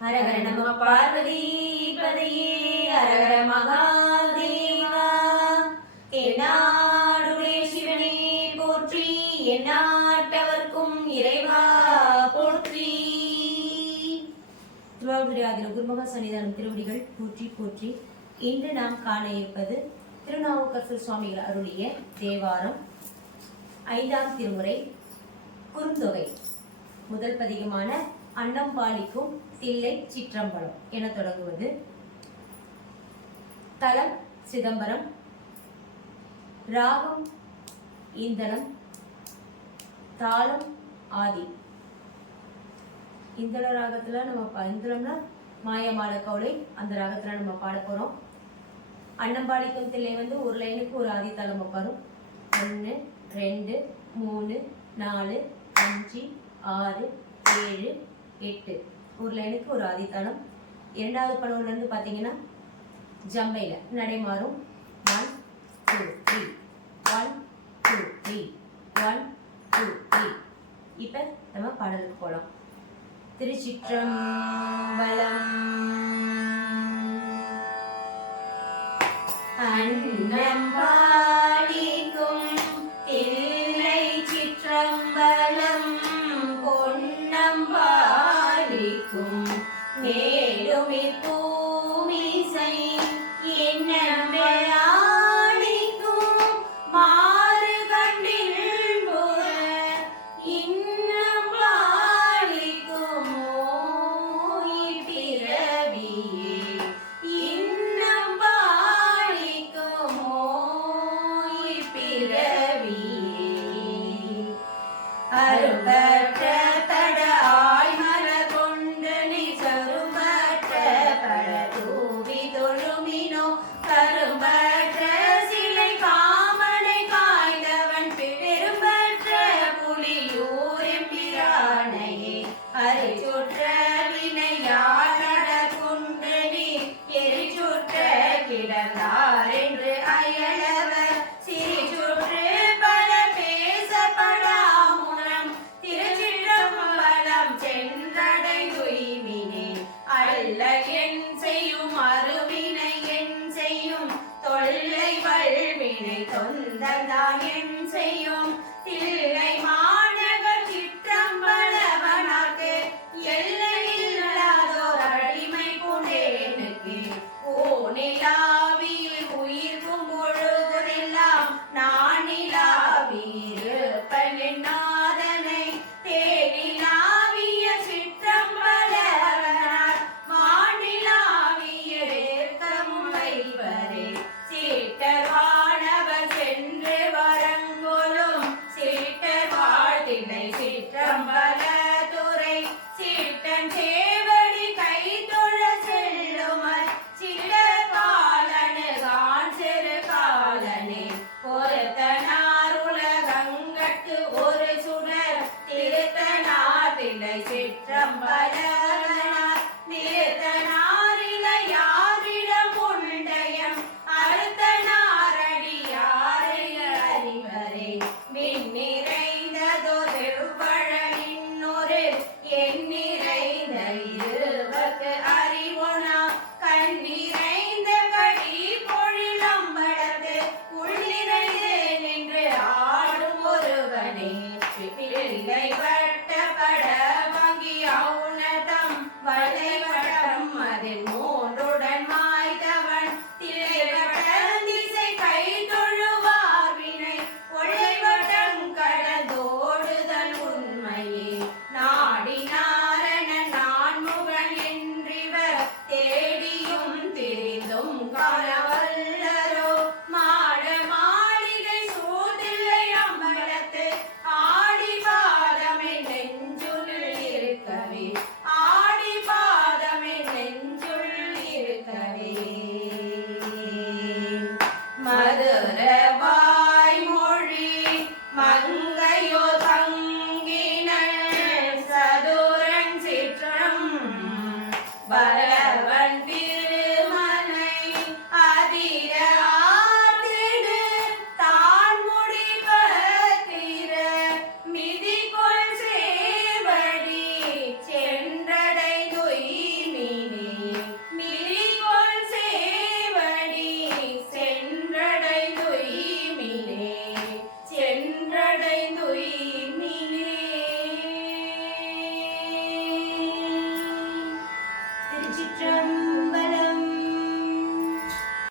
ஹரஹர நம பார்வதி பதையே ஹரஹர மகாதேவா. எந்நாடுடைய சிவனே போற்றி, எந்நாட்டவர்க்கும் இறைவா போற்றி. திருவாவூர் குருமகா சன்னிதானம் திருவடிகள் போற்றி போற்றி. இன்று நாம் காண இருப்பது திருநாவுக்கரசர் சுவாமிகள் அருளிய தேவாரம் 5ஆம் திருமுறை குறுந்தொகை. முதல் பதிகமான அன்னம்பாலிக்கும் தில்லை சிற்றம்பலம் என தொடங்குவது. தலம் சிதம்பரம், ராகம் இந்தளம், தாளம் ஆதி. இந்தள ராகத்துல நம்ம இந்தளம்னா மாயமால கவுளை, அந்த ராகத்துல நம்ம பாட போறோம். அன்னம்பாலிக்கும் தில்லை ஒரு லைனுக்கு ஒரு ஆதி தாளம் உட்காரும். 1 2 3 4 5 6 7 8 ஒரு லைனுக்கு ஒரு ஆதித்தாளம். இரண்டாவது படவுல இருந்து பாத்தீங்கன்னா ஜம்பையில நடைமாறும். 1 2 3 1 2 3 1 2 3. இப்ப நம்ம பாடலுக்கு போலாம். திருச்சிற்றம்பலம். அன்னம்பாலிக்கும் தில்லை சிற்றம்பலம், பொன்னம்பாலிக்கும் மேலுமி பூமிசை, என்னம்பிக்கும் மாறு கண்டில் புற, இன்னம்பாலிக்கும் பிறவியே, இன்னம்பாலிக்கும் பிறவியே. அரும்பற்ற தட ஆய்மல கொண்டு நீ சரும்பற்ற பட தூவி தொழுமினோ, கரும்பற்ற சிலை காமனை காய்ந்தவன் பெரும்பற்ற புலியூரின் பிரானையே. அரை சுற்ற வினையால் நடக்குன்று நீ எரிச்சுற்ற கிடந்தார் என்று அயலவர் சிறி சுற்று பல பேசப்படாமுறம் திருச்சிற்றம்பலம் சென்றடைந்துய்மினே. அல்ல என் செய்யும் அருவினை, என் செய்யும் தொல்லை வல்வினை, தொந்ததான் என் செய்யும் தில்லை மாநகர் சிற்றம்பலவனாக்கு எல்லையில்லாதோர் அடிமை பூண்டேனுக்கு. ஓனிலாவியில் உயிர்க்கும் பொழுதெல்லாம் நானிலாவியிருப்பன் நாதனை தேனிலாவிய சிற்றம்பலவனார் வானிலாவிய ஏற்கமும் வைவரே. சீட்டர் வானவர் சென்று வரங்கொலும் சீட்டர் வாழ்த்தினை சிற்றம்பல துறை, சீட்டன் சேவடி கை தொழ செல்லுமர் சிட்டர் காலனு கான் சிறு காலனே. பொறுத்தனார் உலகங்கட்கு ஒரு சுடர் திருத்தனார் தில்லை சிற்றம்பலவனார், நிறுத்தனாரில யாரிடம் உண்டயம் அறுத்தனாரடி யாரைய அறிவரே. மின் நிறைந்ததோர் செவ்வழகின்னொரு என் நிறைந்த இருவர்க்கு அறிவொனா, கண் நிறைந்த கடி பொழிலம்படத்து உள் நிறைந்து நின்று ஆடும் ஒருவனே. பிள்ளை வட்டப்பட வங்கி அவுணதம் வளை வட்டம் அதில் மூன்றுடன் மாய்த்தவன் தில்லை வட்டம் திசை கை தொழுவார் வினை, ஒளை வட்டம் கடந்தோடுதல் உண்மையே. நாடி நாரணன் நான்முகன் என்றிவர் தேடியும் திரிந்தும் காணவல்லரோ. மாட மாளிகை சூழ்தில்லை அம்பலத்து ஆடி பாதமே நெஞ்சுள் இருக்கவே, ஆடி பாதமே நெஞ்சுள் இருக்கவே. மதுர வாய்மொழி மங்கையோ தங்கினள் சதுரன் சிற்றம்